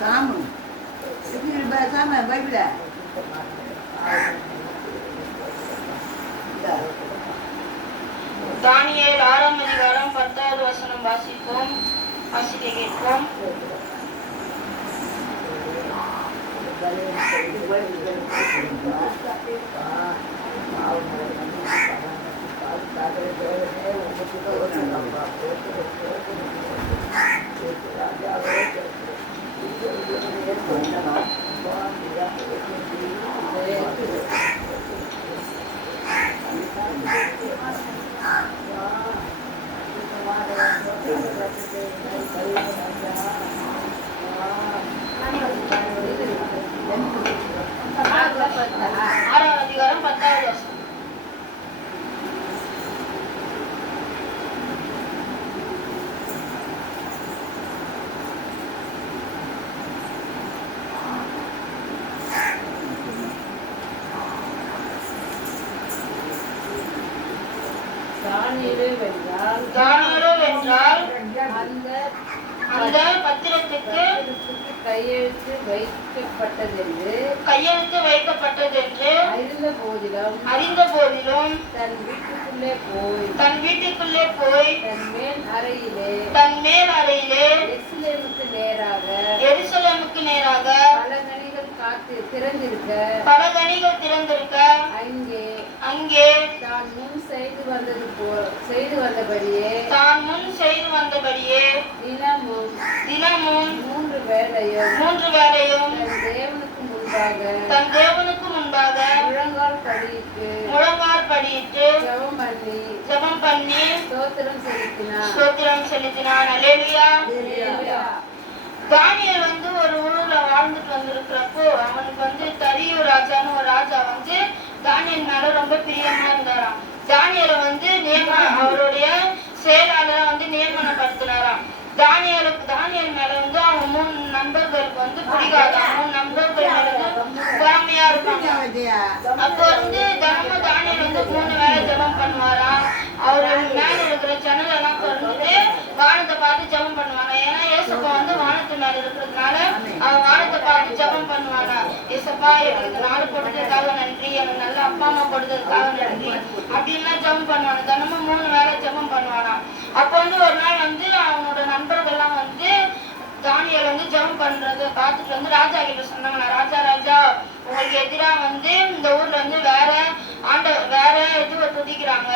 சாமு சாம பைபிள தானியேல் 6ஆம் அதிகாரம் 10வது வசனம் வாசிக்க கேட்போம். ஆறாம் அதிகாரம் 10வது வசனம். தானியேலோ வென்றால் அந்த பத்திரத்துக்கு கையெழுத்து வைக்கப்பட்டதென்று அறிந்த போதிலும் தன் வீட்டுக்குள்ளே போய் தன் மேல் அறையிலே எருசலேமுக்கு நேராக பல கனிகள் திறந்திருக்க அங்கே தான் முன் செய்து வந்தபடியே தினமும் 3 வேளையும் தன் தேவனுக்கு முன்பாக முழங்கால் படியிட்டு ஜெபம் பண்ணி ஸ்தோத்திரம் செலுத்தினான். அல்லேலூயா. தானியேல் ஒரு ஊர்ல வாழ்ந்துட்டு வந்திருக்கிறப்போ அவனுக்கு தரியு ராஜான்னு ஒரு ராஜா தானியேல் மேல ரொம்ப பிரியமா இருந்தாராம். தானியேலை அவருடைய செயலாளரா நியமனப்படுத்தினாராம். தானியேல் மேல அவன் 3 நண்பர்களுக்கு பிடிக்காதான். 3 நண்பர்கள் மேல பொறாமையா இருப்பாங்க. அப்போ தினமும் தானியேல் 3 வேளை ஜெபம் பண்ணுவாராம். அவரு மேல இருக்கிற ஜன்னல் எல்லாம் திறந்துட்டு வானத்தை பார்த்து ஜெபம் பண்ணுவாங்க. ஏன்னா ஏசப்பா வானத்து மேல இருக்கிறதுனால அவன் வானத்தை பார்த்து ஜெபம் பண்ணுவாங்க. ஏசப்பா எனக்கு நாடு கொடுத்ததுக்காக நன்றி, எனக்கு நல்ல அப்பா அம்மா கொடுத்ததுக்காக நன்றி அப்படின்லாம் ஜெபம் பண்ணுவாங்க. தினமும் 3 வேளை ஜெபம் பண்ணுவானா. அப்போ ஒரு நாள் அவனோட நண்பர்கள்லாம் தானியேல் ஜெபம் பண்றதை பார்த்துட்டு ராஜா கிட்ட சொன்னாங்க, ராஜா உங்களுக்கு எதிரா இந்த ஊர்ல வேற இதுவை துதிக்கிறாங்க,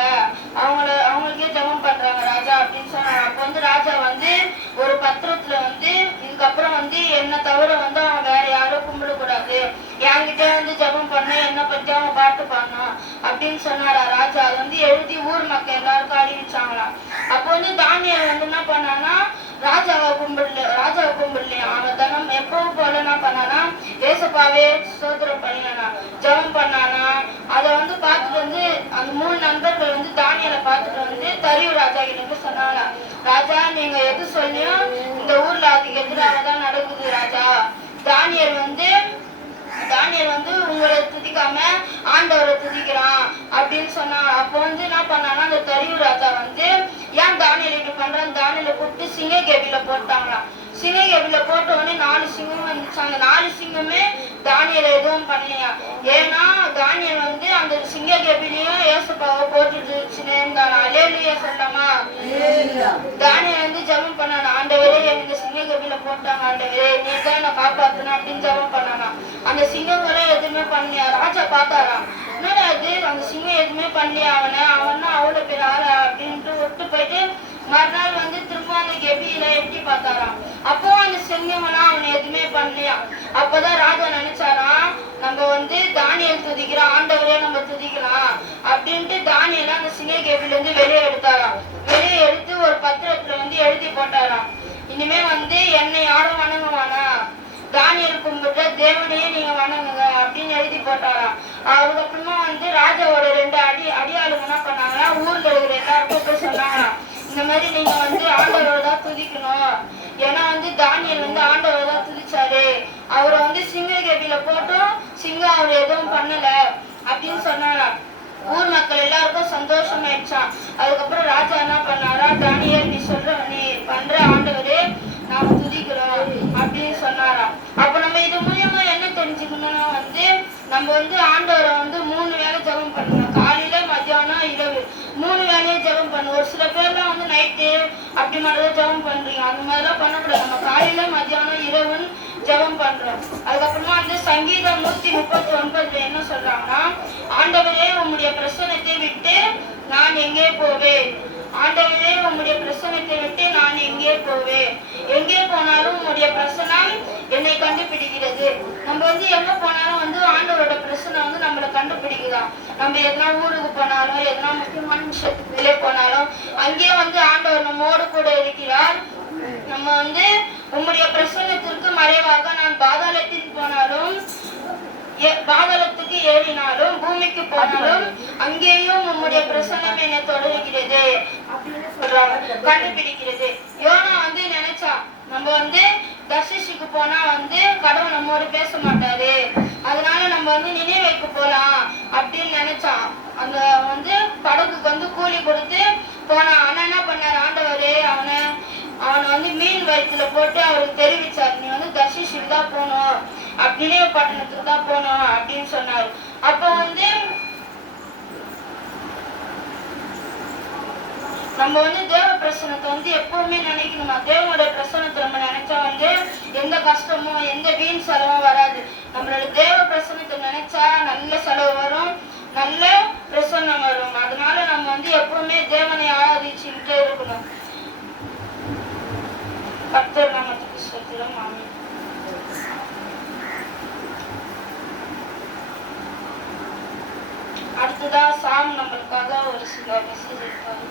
அவங்களுக்கே ஜெபம் பண்றாங்க ராஜா அப்படின்னு சொன்னாங்க. அப்போ ராஜா ஒரு பத்திரத்துல இதுக்கப்புறம் என்ன தவிர அவன் வேற யாரும் கும்பிடக்கூடாது, என்கிட்ட ஜெபம் பண்ண என்ன பத்தி அவங்க பாட்டு பாடணும் அப்படின்னு சொன்னாரா ராஜா. அது எழுதி ஊர் மக்கள் எல்லாருக்கும் அறிவிச்சாங்களாம். அப்போ தானியேல் என்ன பண்ணானா ராஜாவை கும்பிடலையா. அவன் தினம் எப்பவும் போல என்ன பண்ணானா ஏசப்பாவே ஸ்தோத்திரம் பண்ணினானா, ஜெபம் பண்ணானா. அதை பார்த்துட்டு அந்த 3 நண்பர்கள் தானியேலை பார்த்துட்டு தரியு ராஜா கிட்ட சொன்னாங்க, ராஜா நீங்க எது சொல்லியும் இந்த ஊர்ல அதுக்கு எதிராக தான் நடக்குது ராஜா. தானியேல் உங்களை துதிக்காம ஆண்டவரை துதிக்கிறான் அப்படின்னு சொன்னாங்க. அப்போ என்ன பண்ணானா அந்த தரியு ராஜா ஏன் தானியேல் இப்படி பண்றான், தானியேலை கூப்பிட்டு சிங்க கேபில போட்டாங்களாம். சிங்க கேபில போட்ட உடனே 4 சிங்கம் வந்துச்சாங்க. 4 சிங்கமே தானியேலை எதுவும் பண்ணலையா. ஏன்னா தானியேல் அந்த சிங்க கேபிலையும் ஏசப்பாவை போட்டுடுச்சுன்னு இருந்தான். அல்லேலூயா சொல்லாமா. தானியேல் ஜெபம் பண்ணானா, ஆண்டவரே எனக்கு சிங்க கேபில போட்டாங்க, ஆண்டவரே நீ தான் என்ன காப்பாத்தணும் அப்படின்னு ஜெபம் பண்ணானா. அந்த சிங்கங்களே எதுவுமே பண்ணலையா. ராஜா பார்த்தாராம், என்னடா அது அந்த சிங்கம் எதுவுமே பண்ணலையா, அவன் அவ்வளவு பேர் ஆளா அப்படின்ட்டு விட்டு போயிட்டு மறுநாள் திரும்ப அந்த கெபியில எட்டி பார்த்தாராம். அப்போ அந்த சிங்கம்லாம் அவனை எதுவுமே பண்ணலையா. அப்பதான் ராஜா நினைச்சாராம், நம்ம தானியேல் துதிக்கிற ஆண்டவரே நம்ம துதிக்கலாம் அப்படின்ட்டு தானியேல அந்த சிங்க கேபில வெளியே எடுத்தாராம். வெளியே எடுத்து ஒரு பத்திரத்துல எழுதி போட்டாராம், இனிமே என்னை யாரும் வணங்குவானா, தானியேல் கும்பிட்ட தேவனையே நீங்க வணங்குங்க அப்படின்னு எழுதி போட்டாராம். அதுக்கப்புறமா ராஜாவோட 2 அடியாளுங்க என்ன பண்ணாங்கன்னா ஊர்ல இருக்கிற எல்லாருக்கும் சொன்னாங்க, இந்த மாதிரி நீங்க ஆண்டவரோட தான் துதிக்கணும். ஏன்னா தானியேல் ஆண்டவரை தான் துதிச்சாரு, அவரை சிங்க கேபில போட்டோம், சிங்கம் அவர் எதுவும் பண்ணல அப்படின்னு சொன்னாங்க. ஊர் மக்கள் எல்லாருக்கும் சந்தோஷமாயிடுச்சான். அதுக்கப்புறம் ராஜா என்ன பண்ணாரா, தானியேல் நீ பண்ற ஆண்டவரே நாம துதிக்கிறோம் அப்படின்னு சொன்னாராம். நம்ம வந்து ஆண்டவரை வந்து 3 வேளை ஜெபம் பண்ணணும். காலையில, மத்தியானம், இரவு 3 வேளையே ஜெபம் பண்ணணும். ஒரு சில பேர்லாம் வந்து நைட்டு அப்படி மாதிரிதான் ஜெபம் பண்றீங்க. அந்த மாதிரிலாம் பண்ணக்கூடாது. நம்ம காலையில, மத்தியானம், இரவுன்னு ஜெபம் பண்றோம். அதுக்கப்புறமா வந்து சங்கீதம் 139 என்ன சொல்றாங்கன்னா, ஆண்டவரே உம்முடைய பிரசன்னத்தை விட்டு நான் எங்கே போவேன்? ஆண்டவரே உம்முடைய பிரசன்னத்தை விட்டு நான் எங்கே போவேன்? எங்கே போனாலும் உம்முடைய பிரசன்னம் என்னை கண்டுபிடிக்கிறது. நம்ம வந்து எங்க போனாலும் வந்து ஆண்டவரோட பிரசன்னம் வந்து நம்மளை கண்டுபிடிக்குதான். நம்ம எதனா ஊருக்கு போனாலும், எதனா முக்கியமான விஷயத்துக்கு வெளியே போனாலும் அங்கேயே வந்து ஆண்டவர் நம்மோடு கூட இருக்கிறார். நம்ம வந்து உம்முடைய பிரசன்னத்திற்கு மறைவாக நான் பாதாளத்தில் போனாலும், பாதாளத்துக்கு ஏறினாலும், பூமிக்கு போனாலும் அங்கேயும் உம்முடைய பிரசன்னம் என்னை தொடர்கிறது அப்படின்னு சொல்றாங்க, கண்டுபிடிக்கிறது. யோனா வந்து நினைச்சா நம்ம வந்து தர்ஷிஷுக்கு போனா வந்து கடவுள் நம்மோடு பேச மாட்டாரு, அதனால நம்ம வந்து நினைவேக்கு போலாம் அப்படின்னு நினைச்சான். அந்த வந்து படகுக்கு வந்து கூலி கொடுத்து போனான். ஆனா என்ன பண்ணாரு ஆண்டவரே, அவனை வந்து மீன் வயிற்றுல போட்டு அவருக்கு தெரிவிச்சார், நீ வந்து தர்ஷிஷுக்கு தான் போகணும், அப்படின்னு பட்டணத்துக்கு தான் போகணும் அப்படின்னு சொன்னாரு. அப்ப வந்து நம்ம வந்து தேவ பிரசன்னத்தை வந்து எப்பவுமே நினைக்கணுமா. தேவனோட பிரசன்னத்தை நம்ம நினைச்சா வந்து எந்த கஷ்டமும் எந்த வீண் செலவும் வராது. நம்மளோட தேவ பிரசன்னத்தை நினைச்சா நல்ல செலவு வரும், நல்ல பிரசன்னம் வரும். அதனால நம்ம வந்து எப்பவுமே தேவனை ஆராதிச்சுக்கிட்டே இருக்கணும். கர்த்தர் நாமத்துக்கு ஸ்தோத்திரம். ஆமென். அடுத்ததான் சாம் நம்மளுக்காக ஒரு சில மெசேஜ் இருக்காரு.